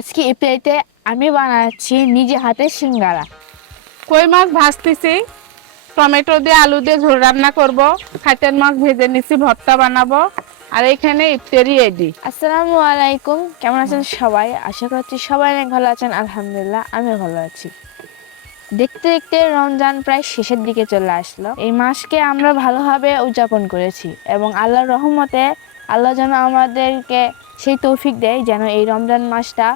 আজকে ইফতারিতে আমি বানাচ্ছি নিজে হাতে সিঙ্গারা। কই মাছ ভাজতেছি, টমেটো দিয়ে আলু দিয়ে ঝোল রান্না করব, খাইতেন মাছ ভেজে নিছি, ভর্তা বানাবো। আর এখানে ইফতারি রেডি। আসসালামু আলাইকুম, কেমন আছেন সবাই? আশা করছি সবাই অনেক ভালো আছেন। আলহামদুলিল্লাহ আমিও ভালো আছি। দেখতে দেখতে রমজান প্রায় শেষের দিকে চলে আসলো। এই মাসকে আমরা ভালোভাবে উদযাপন করেছি এবং আল্লাহর রহমতে আল্লাহ যেন আমাদেরকে সেই তৌফিক দেয় যেন এই রমজান মাসটা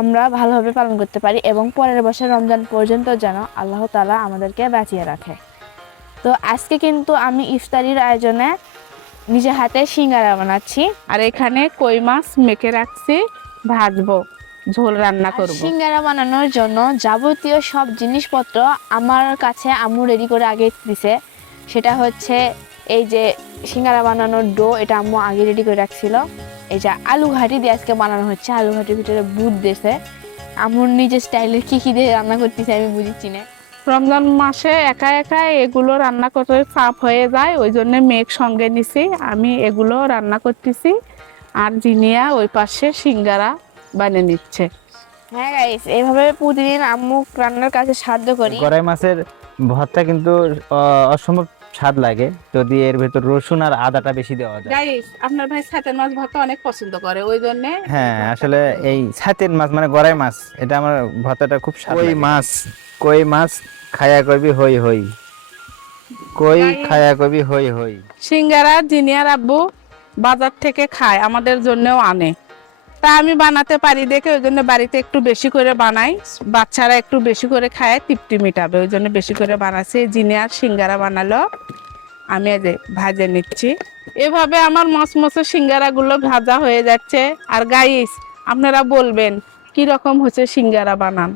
আমরা ভালোভাবে পালন করতে পারি এবং পরের বছর রমজান পর্যন্ত যেন আল্লাহ তাআলা আমাদেরকে বাঁচিয়ে রাখে। তো আজকে কিন্তু আমি ইফতারির আয়োজনে নিজে হাতে সিঙ্গারা বানাচ্ছি। আর এখানে কই মাছ মেখে রাখছি, ভাজবো, ঝোল রান্না করব। সিঙ্গারা বানানোর জন্য যাবতীয় সব জিনিসপত্র আমার কাছে আম্মু রেডি করে আগে দিছে। সেটা হচ্ছে এই যে সিঙ্গারা বানানোর ডো, এটা আম্মু আগে রেডি করে রাখছিল। এই যে আলু ঘাটি দিয়ে আজকে বানানো হচ্ছে, আলু ঘাটির ভিতরে বুট দিয়েছে। আম্মুর নিজের স্টাইলের কি দিয়ে রান্না করতেছে আমি বুঝিচ্ছি না। রমজান মাসে একা একা এগুলো রান্না করতে চাপ হয়ে যায়, ওই জন্য মেঘ সঙ্গে নিছি, আমি এগুলো রান্না করতেছি। আর জিনিয়া ওই পাশে সিঙ্গারা বানিয়ে নিচ্ছে। হ্যাঁ গাইস, এইভাবে প্রতিদিন আম্মু রান্নার কাছে সাহায্য করি। গড়াই মাছের ভর্তা কিন্তু অসম্ভব স্বাদ লাগে যদি এর ভেতর রসুন আর আদাটা বেশি দেওয়া যায়। গাইস, আপনার ভাই ছাতের মাছ ভর্তা অনেক পছন্দ করে, ওই জন্য হ্যাঁ, আসলে এই ছাতের মাছ মানে গড়াই মাছ, এটা আমার ভর্তাটা খুব স্বাদ লাগে। কই মাছ খায়া কবি হই হই, কই খায়া কবি হই হই। সিঙ্গারা জিনিয়ার আব্বু বাজার থেকে খায়, আমাদের জন্যও আনে। তা আমি বানাতে পারি দেখে ওই জন্য বাড়িতে একটু বেশি করে বানাই, বাচ্চারা একটু বেশি করে খায়, তৃপ্তি মিটাবে, ওই জন্য বেশি করে বানাচ্ছি। জিনিয়ার সিঙ্গারা বানালো, আমি এই যে ভাজে নিচ্ছি। এভাবে আমার মচমচে সিঙ্গারাগুলো ভাজা হয়ে যাচ্ছে। আর গাইস, আপনারা বলবেন কি রকম হচ্ছে সিঙ্গারা বানান।